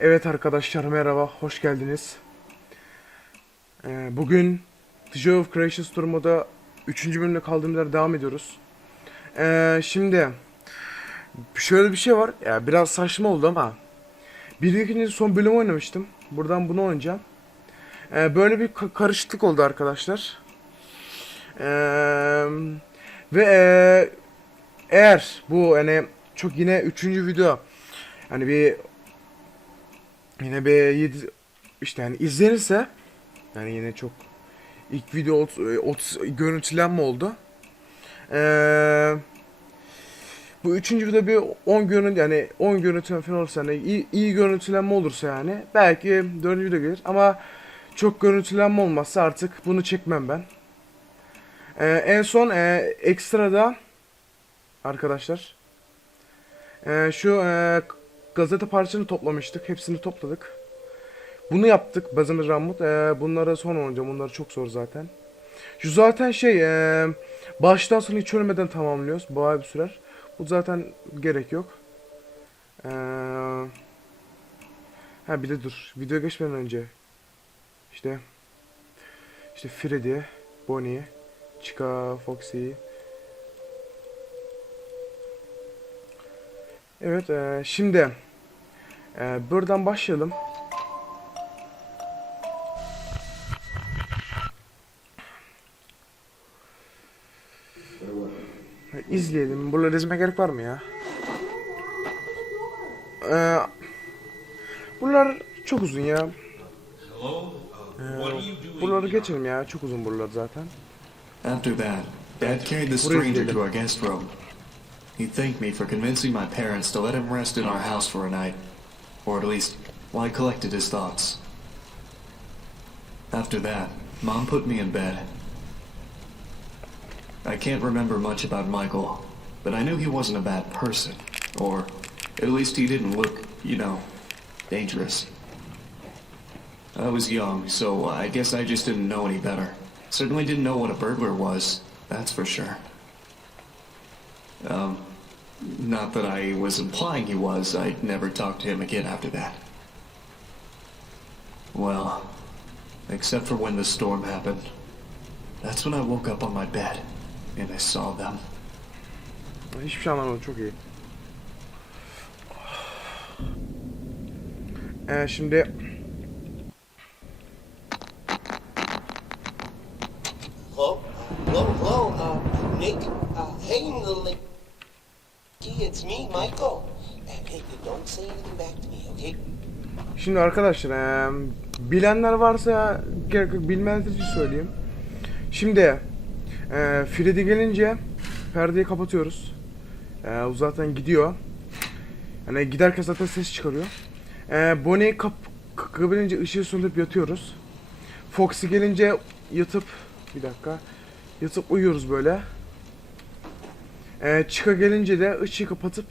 Evet arkadaşlar merhaba, hoş geldiniz. Ee, bugün The Joy of Creation Turmo'da 3. bölümde kaldığımız yerden devam ediyoruz. Ee, şimdi şöyle bir şey var, ya biraz saçma oldu ama bir ikinci son bölüm oynamıştım. Buradan bunu oynayacağım. Ee, böyle bir ka- karışıklık oldu arkadaşlar. Ee, ve ee, eğer bu yani çok yine üçüncü video hani bir yine bir 7 işte yani izlenirse yani yine çok ilk video 30, 30 görüntülenme oldu. Ee, bu üçüncü video bir 10 görüntü yani 10 görüntülenme falan olursa yani iyi, iyi görüntülenme olursa yani belki dördüncü video gelir ama çok görüntülenme olmazsa artık bunu çekmem ben. Ee, en son e, ekstrada arkadaşlar e, şu e, gazete parçasını toplamıştık. Hepsini topladık. Bunu yaptık. Bazımız Ramut. Ee, bunlara son oynayacağım. Bunlar çok zor zaten. Şu zaten şey ee, baştan sona hiç ölmeden tamamlıyoruz. Bayağı bir sürer. Bu zaten gerek yok. Ee, ha bir de dur. Video geçmeden önce. İşte işte Freddy, Bonnie, Chica, Foxy. Evet, ee, şimdi ee, buradan başlayalım. İzleyelim. Burada rezime gerek var mı ya? Ee, buralar çok uzun ya. Doing? Buraları geçelim ya. Çok uzun buralar zaten. After that, Dad carried the stranger to our guest room. He thanked me for convincing my parents to let him rest in our house for a night. Or at least, while I collected his thoughts. After that, Mom put me in bed. I can't remember much about Michael, but I knew he wasn't a bad person. Or, at least he didn't look, you know, dangerous. I was young, so I guess I just didn't know any better. Certainly didn't know what a burglar was, that's for sure. Um, not that I was implying he was, I'd never talked to him again after that. Well, except for when the storm happened. That's when I woke up on my bed, and I saw them. Hiçbir şey anlamadım. Şimdi Şimdi arkadaşlar bilenler varsa gerek yok bilmeyenler söyleyeyim. Şimdi eee Freddy gelince perdeyi kapatıyoruz. Eee, o zaten gidiyor. Hani giderken zaten ses çıkarıyor. Eee Bonnie kap kapatınca ışığı söndürüp yatıyoruz. Foxy gelince yatıp bir dakika yatıp uyuyoruz böyle. Eee Chica gelince de ışığı kapatıp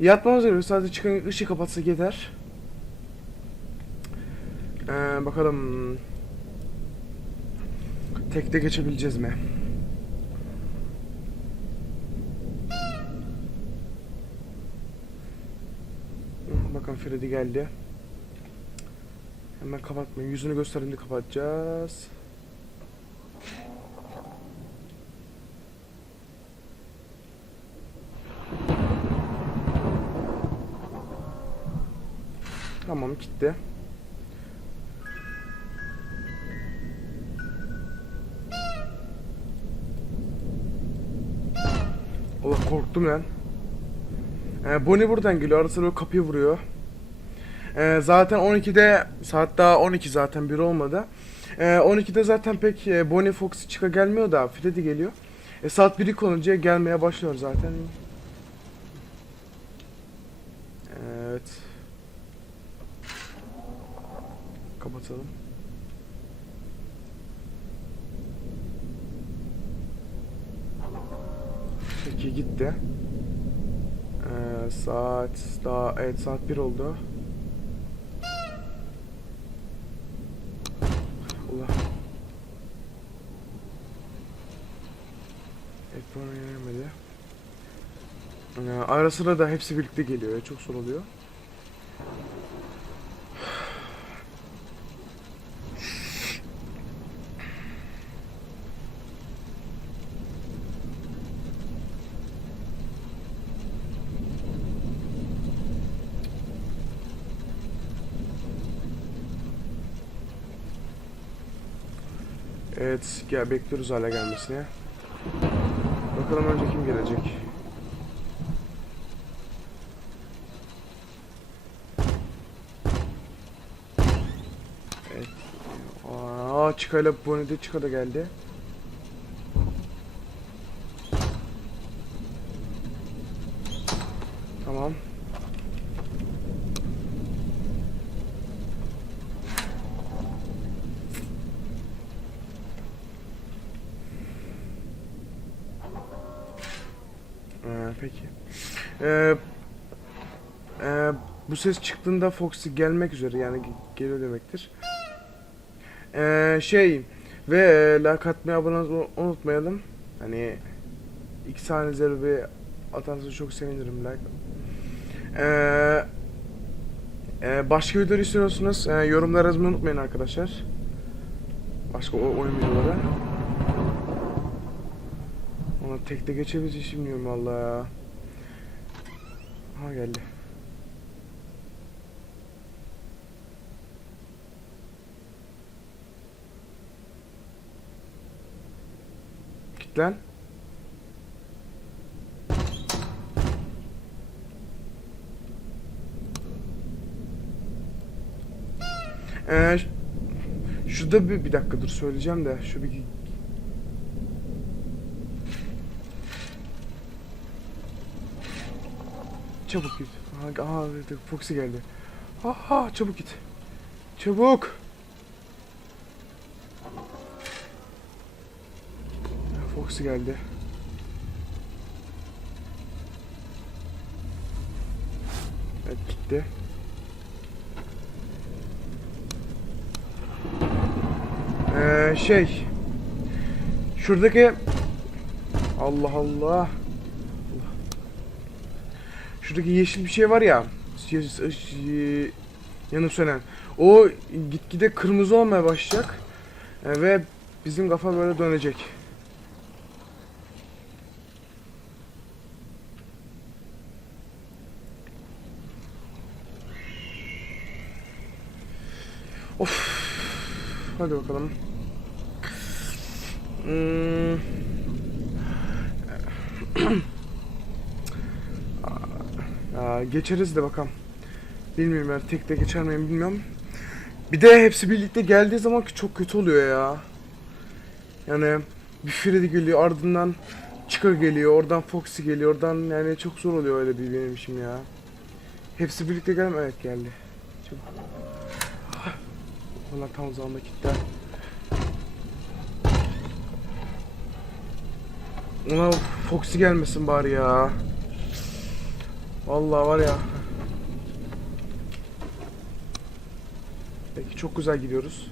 yatmamız gerekiyor. Sadece Chica'nın ışığı kapatsa yeter. Ee, bakalım. Tekte geçebileceğiz mi? Bakın Freddy geldi. Hemen kapatmayın. Yüzünü gösterdiğinde kapatacağız. Tamam gitti. Allah korktum lan. Ee, Bonnie buradan geliyor. Arası böyle kapıyı vuruyor. Ee, zaten 12'de saat daha 12 zaten bir olmadı. Ee, 12'de zaten pek e, Bonnie Fox çıka gelmiyor da Freddy geliyor. E, saat 1'i konunca gelmeye başlıyor zaten. Evet. Kapatalım. Peki gitti. Ee, saat daha evet saat 1 oldu. Allah. Evet bana gelmedi. Ee, ara sıra da hepsi birlikte geliyor. Çok zor oluyor. Evet, gel bekliyoruz hala gelmesini. Bakalım önce kim gelecek. Evet. Aa, ile Bonnie de Chica da geldi. Tamam. Ee, peki. Ee, ee, bu ses çıktığında Foxy gelmek üzere yani ge- geliyor demektir. Ee, şey ve e, like atmayı abone unutmayalım. Hani iki saniye bir atarsanız çok sevinirim like. Ee, e, başka videolar istiyorsanız e, yorumlara yazmayı unutmayın arkadaşlar. Başka oyun videoları. Ona tek de geçebiliriz hiç bilmiyorum valla ya. Ha geldi. Git lan. Ee, şurada bir, bir dakika dur söyleyeceğim de şu bir Çabuk git. Aha evet, Foxy geldi. Aha çabuk git. Çabuk. Foxy geldi. Evet gitti. Ee, şey. Şuradaki Allah Allah. Şuradaki yeşil bir şey var ya. y- y- Yanıp sönen. O gitgide kırmızı olmaya başlayacak. E, ve bizim kafa böyle dönecek. Of. Hadi bakalım. Hmm. Geçeriz de bakalım. Bilmiyorum yani tek de geçer miyim bilmiyorum. Bir de hepsi birlikte geldiği zaman çok kötü oluyor ya. Yani bir Freddy geliyor ardından Chica geliyor oradan Foxy geliyor oradan yani çok zor oluyor öyle bir benim işim ya. Hepsi birlikte gelme evet geldi. Çok... Valla tam zamanda gitti. Ona Foxy gelmesin bari ya. Vallahi var ya. Peki çok güzel gidiyoruz.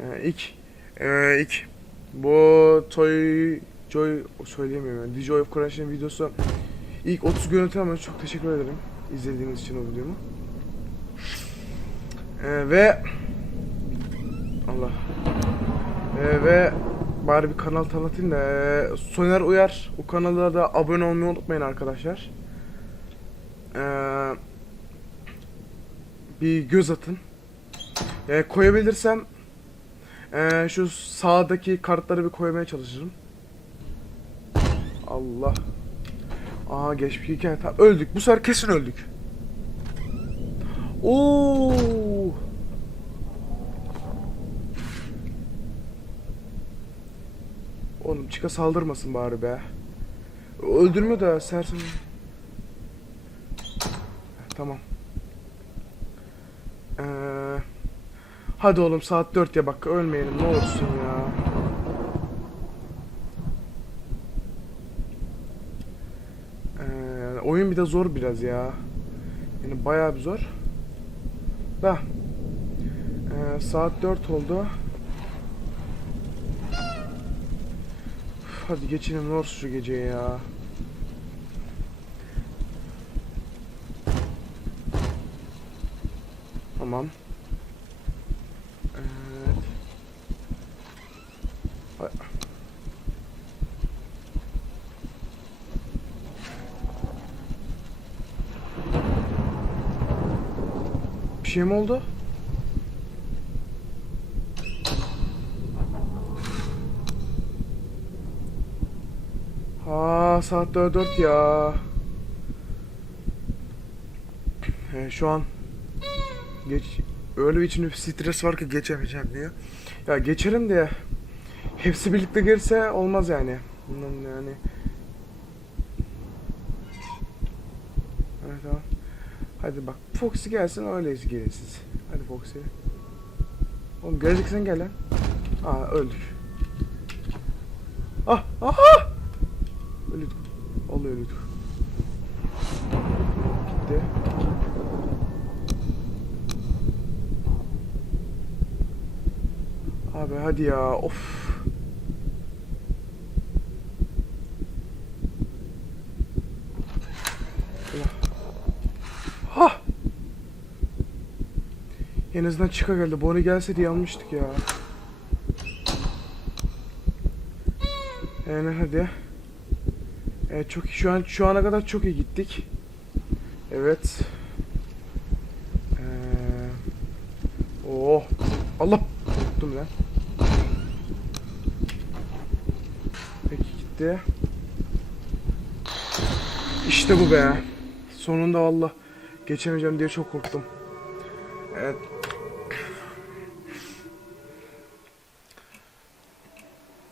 Ee, ilk ee, ilk bu Toy Joy söyleyemiyorum yani. Joy of Crash'ın videosu ilk 30 görüntü ama çok teşekkür ederim izlediğiniz için o videomu. Ee, ve Allah. Ee, ve bari bir kanal tanıtayım da ee, Soner Uyar o kanala da abone olmayı unutmayın arkadaşlar. Ee, bir göz atın. Ee, koyabilirsem ee, şu sağdaki kartları bir koymaya çalışırım. Allah. Aha geçmiş hikaye. Öldük. Bu sefer kesin öldük. Oo. Oğlum çıka saldırmasın bari be. Öldürmüyor da sersin. Tamam. Ee, hadi oğlum saat 4 ya bak ölmeyelim ne olursun ya. Ee, oyun bir de zor biraz ya. Yani bayağı bir zor. Da. Ee, saat 4 oldu. Hadi geçelim North şu gece ya. Tamam. Evet. Bir şey mi oldu? Saat 4 4 ya. Ee, şu an geç öyle bir içimde bir stres var ki geçemeyeceğim diye. Ya geçerim de hepsi birlikte gelirse olmaz yani. Bundan yani. Evet tamam. Hadi bak Foxy gelsin öyle gelin siz. Hadi Foxy. Oğlum geleceksen gel lan. Aa öldük. Ah aha! Öldük. Oluyor öldük. Gitti. Abi hadi ya of. Ha! En azından çıka geldi. Bonnie gelse diye almıştık ya. Yani hadi. Evet çok şu an şu ana kadar çok iyi gittik. Evet. Ee, oh. Allah. Korktum lan. Peki gitti. İşte bu be. Sonunda Allah. Geçemeyeceğim diye çok korktum. Evet.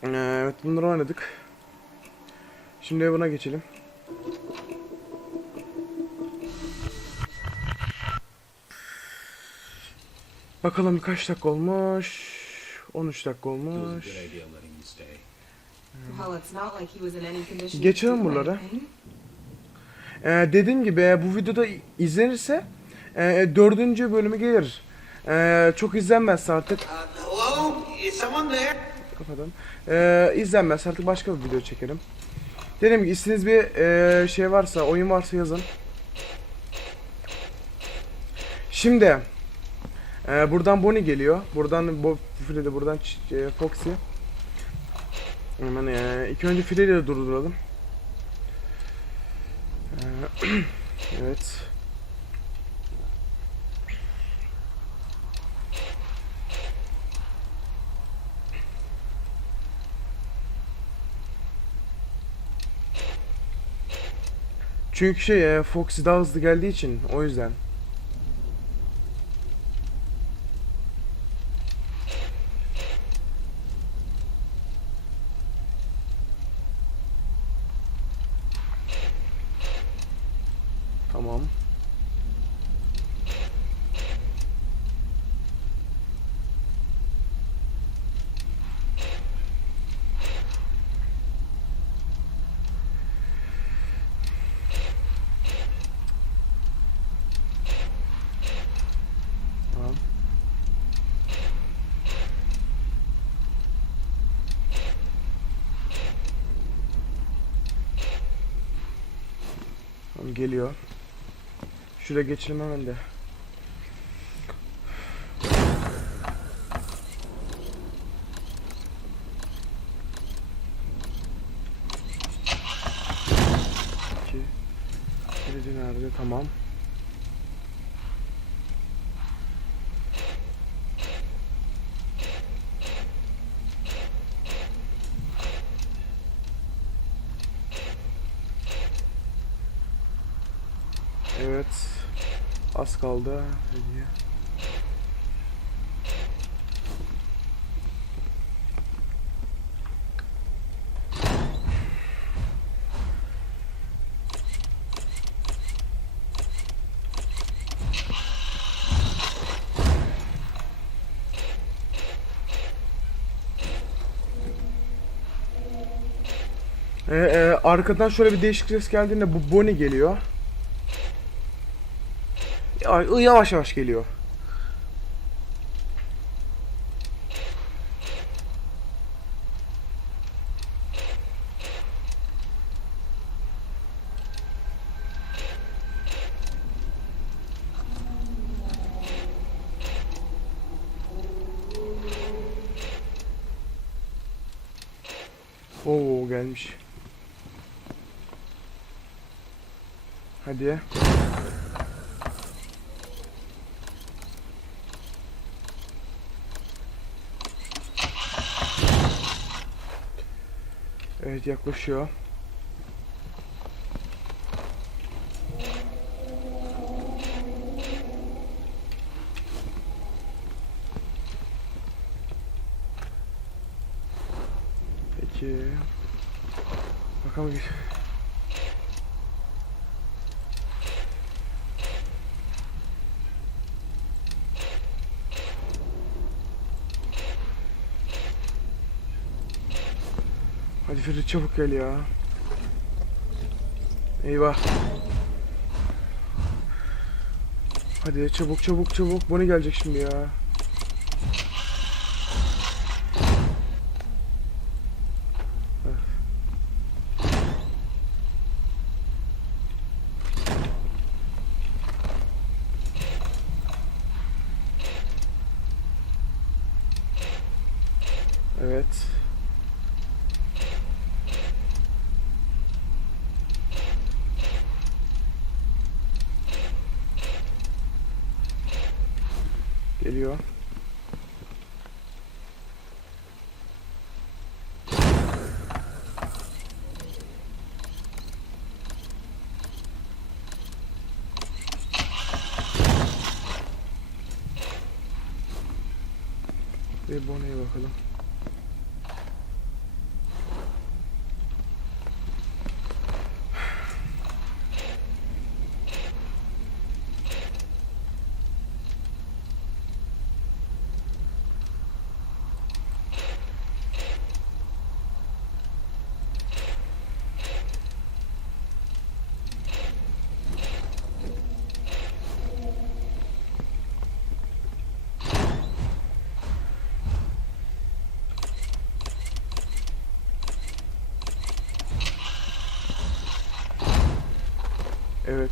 Ee, Evet bunları oynadık. Şimdi buna geçelim. Bakalım kaç dakika olmuş? 13 dakika olmuş. Geçelim anything. Ee, dediğim gibi bu videoda izlenirse e, dördüncü bölümü gelir. Ee, çok izlenmezse artık Uh, kafadan. Ee, izlenmezse artık başka bir video çekerim. Dediğim gibi istediğiniz bir e, şey varsa, oyun varsa yazın. Şimdi e, buradan Bonnie geliyor. Buradan Bo Freddy, buradan e, Foxy. Hemen e, ilk önce Freddy'yi durduralım. Ee, evet. Çünkü şey e, Foxy daha hızlı geldiği için o yüzden. Tamam. Tamam. Tamam geliyor. Şuraya geçelim hemen de. İki. Biri nerede? Tamam. Evet. Az kaldı. Hediye. Ee, e, arkadan şöyle bir değişik ses geldiğinde bu Bonnie geliyor. Ya- Yavaş yavaş geliyor. Oo gelmiş. Hadi. Evet yaklaşıyor. Peki. Bakalım. Çabuk gel ya. Eyvah. Hadi çabuk çabuk çabuk. Bu ne gelecek şimdi ya? Bir Bonnie'ye bakalım. Evet.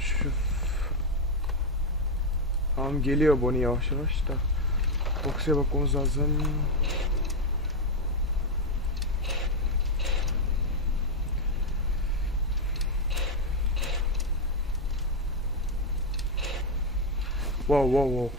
Şu... Tamam geliyor Bonnie yavaş yavaş da. Box'a bakmamız lazım. Wow wow wow.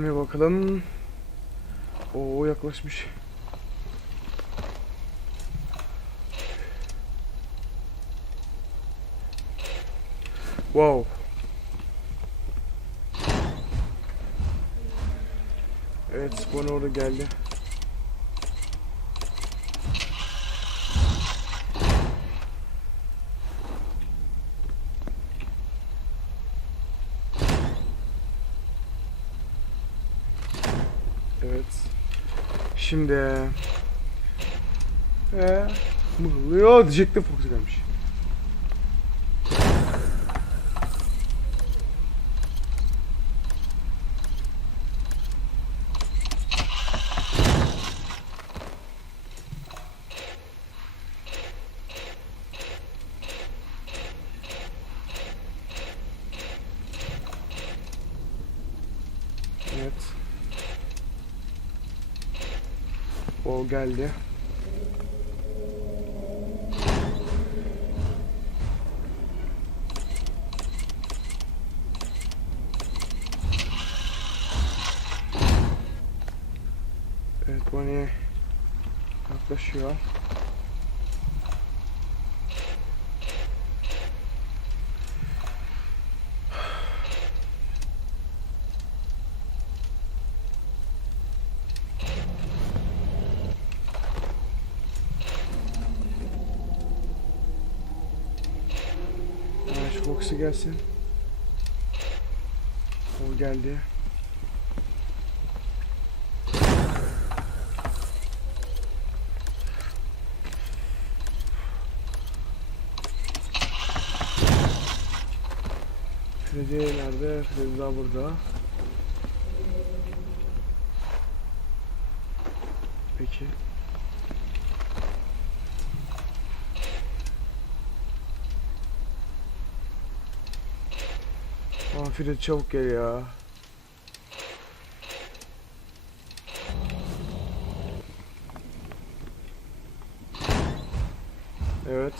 Ne bakalım. Oo yaklaşmış. Wow. Evet, bana orada geldi. Evet. Şimdi ee, mırlıyor diyecektim Fox gelmiş. Evet. O geldi. Evet Bonnie yaklaşıyor. Foxy gelsin. O geldi. Freddy nerede? Freddy daha burada. Peki. Aman Fred çabuk gel ya. Evet.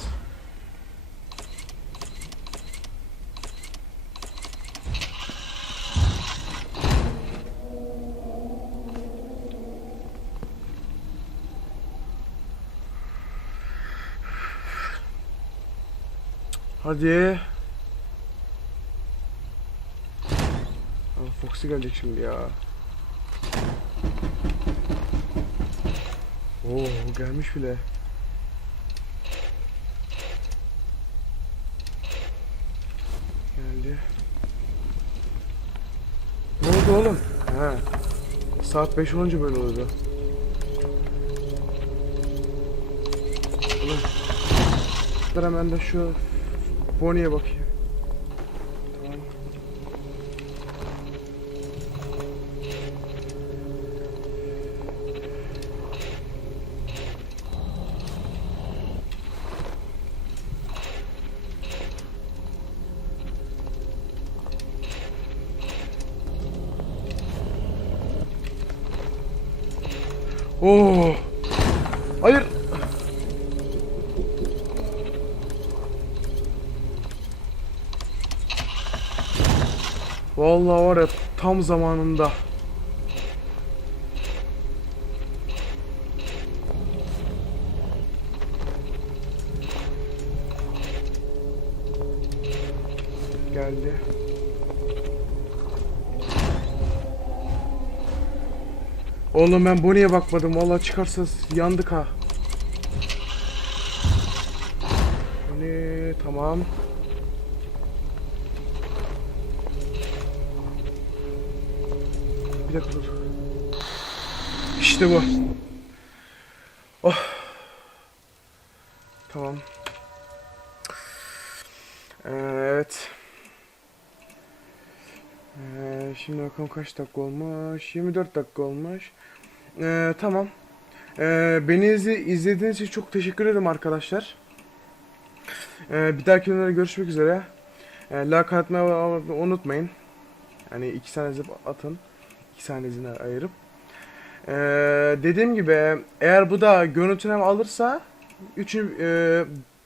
Hadi. Foxy gelecek şimdi ya. Oo gelmiş bile. Geldi. Ne oldu oğlum? He. Saat 5 olunca böyle oldu. Oğlum. Dur hemen de şu Bonnie'ye bakayım. Vallahi var ya tam zamanında. Geldi. Oğlum ben Bonnie'ye bakmadım. Vallahi çıkarsa yandık ha. Bonnie tamam. İşte bu. Oh. Tamam. Ee, evet. Ee, şimdi bakalım kaç dakika olmuş. 24 dakika olmuş. Ee, tamam. Ee, beni izle, izlediğiniz için çok teşekkür ederim arkadaşlar. Ee, bir dahaki videoda görüşmek üzere. Ee, like atmayı unutmayın. Yani iki saniyenizi atın. İki saniyenizi ayırıp. Ee, dediğim gibi eğer bu da görüntüleme alırsa üçüncü, e,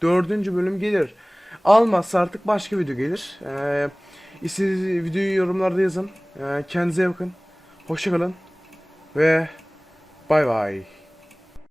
dördüncü bölüm gelir. Almazsa artık başka video gelir. Ee, istediğiniz videoyu yorumlarda yazın. Ee, kendinize bakın. Hoşçakalın. Ve bay bay.